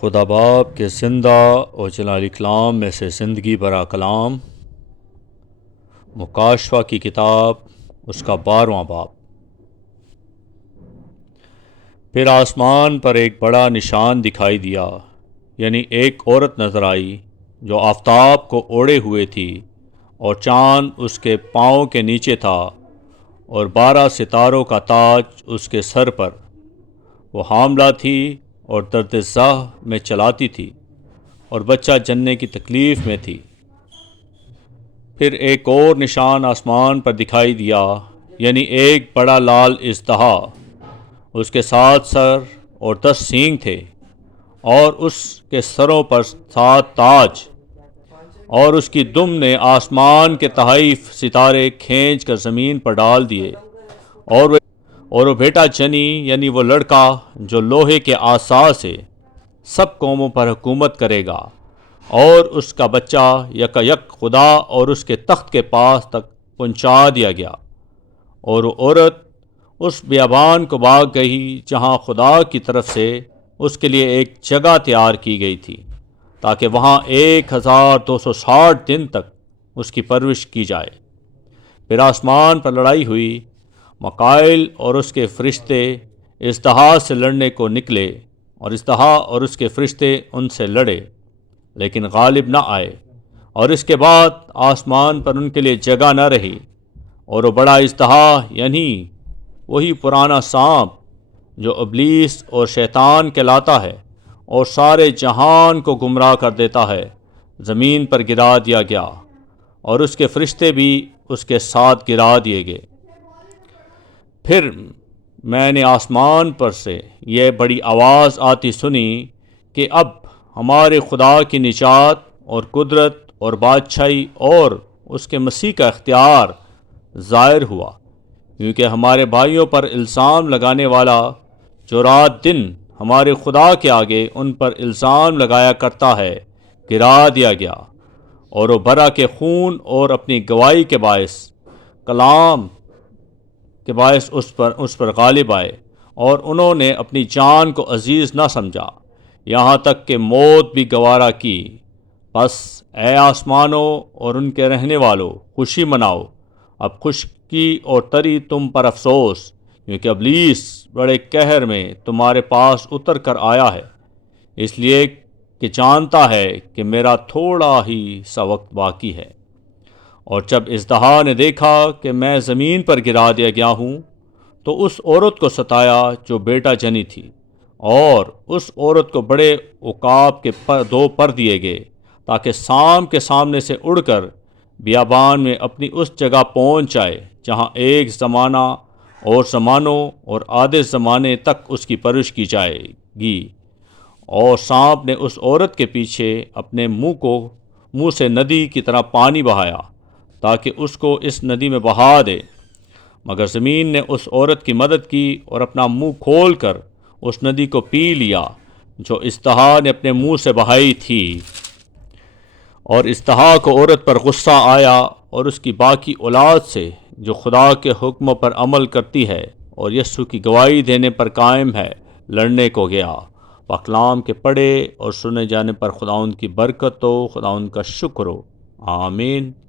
خدا باپ کے زندہ و جلال کلام میں سے زندگی برا کلام مکاشفہ کی کتاب اس کا 12واں باب۔ پھر آسمان پر ایک بڑا نشان دکھائی دیا، یعنی ایک عورت نظر آئی جو آفتاب کو اوڑھے ہوئے تھی اور چاند اس کے پاؤں کے نیچے تھا اور 12 ستاروں کا تاج اس کے سر پر۔ وہ حاملہ تھی اور درد زہ میں چلاتی تھی اور بچہ جننے کی تکلیف میں تھی۔ پھر ایک اور نشان آسمان پر دکھائی دیا، یعنی ایک بڑا لال اژدہا، اس کے 7 سر اور 10 سینگ تھے، اور اس کے سروں پر 7 تاج، اور اس کی دم نے آسمان کے تحائف ستارے کھینچ کر زمین پر ڈال دیے، اور وہ بیٹا جنی، یعنی وہ لڑکا جو لوہے کے عصا سے سب قوموں پر حکومت کرے گا، اور اس کا بچہ یکایک خدا اور اس کے تخت کے پاس تک پہنچا دیا گیا۔ اور وہ عورت اس بیابان کو بھاگ گئی جہاں خدا کی طرف سے اس کے لیے ایک جگہ تیار کی گئی تھی، تاکہ وہاں 1260 دن تک اس کی پرورش کی جائے۔ پھر آسمان پر لڑائی ہوئی، مکائل اور اس کے فرشتے اژدہا سے لڑنے کو نکلے، اور اژدہا اور اس کے فرشتے ان سے لڑے، لیکن غالب نہ آئے، اور اس کے بعد آسمان پر ان کے لیے جگہ نہ رہی۔ اور وہ بڑا اژدہا، یعنی وہی پرانا سانپ جو ابلیس اور شیطان کہلاتا ہے اور سارے جہان کو گمراہ کر دیتا ہے، زمین پر گرا دیا گیا، اور اس کے فرشتے بھی اس کے ساتھ گرا دیے گئے۔ پھر میں نے آسمان پر سے یہ بڑی آواز آتی سنی کہ اب ہمارے خدا کی نجات اور قدرت اور بادشاہی اور اس کے مسیح کا اختیار ظاہر ہوا، کیونکہ ہمارے بھائیوں پر الزام لگانے والا جو رات دن ہمارے خدا کے آگے ان پر الزام لگایا کرتا ہے، گرا دیا گیا، اور وہ برا کے خون اور اپنی گواہی کے باعث کلام کے باعث اس پر غالب آئے، اور انہوں نے اپنی جان کو عزیز نہ سمجھا، یہاں تک کہ موت بھی گوارا کی۔ بس اے آسمانوں اور ان کے رہنے والوں، خوشی مناؤ، اب خشکی اور تری تم پر افسوس، کیونکہ ابلیس بڑے قہر میں تمہارے پاس اتر کر آیا ہے، اس لیے کہ جانتا ہے کہ میرا تھوڑا ہی سا وقت باقی ہے۔ اور جب اژدہا نے دیکھا کہ میں زمین پر گرا دیا گیا ہوں، تو اس عورت کو ستایا جو بیٹا جنی تھی، اور اس عورت کو بڑے عقاب کے 2 پر دیے گئے، تاکہ شام کے سامنے سے اڑ کر بیابان میں اپنی اس جگہ پہنچ جائے جہاں ایک زمانہ اور زمانوں اور آدھے زمانے تک اس کی پرورش کی جائے گی۔ اور سانپ نے اس عورت کے پیچھے اپنے منہ سے ندی کی طرح پانی بہایا، تاکہ اس کو اس ندی میں بہا دے، مگر زمین نے اس عورت کی مدد کی اور اپنا منہ کھول کر اس ندی کو پی لیا جو اژدہا نے اپنے منہ سے بہائی تھی۔ اور اژدہا کو عورت پر غصہ آیا اور اس کی باقی اولاد سے جو خدا کے حکموں پر عمل کرتی ہے اور یسوع کی گواہی دینے پر قائم ہے، لڑنے کو گیا۔ کلام کے پڑھے اور سنے جانے پر خداوند کی برکت ہو، خداوند کا شکر ہو، آمین۔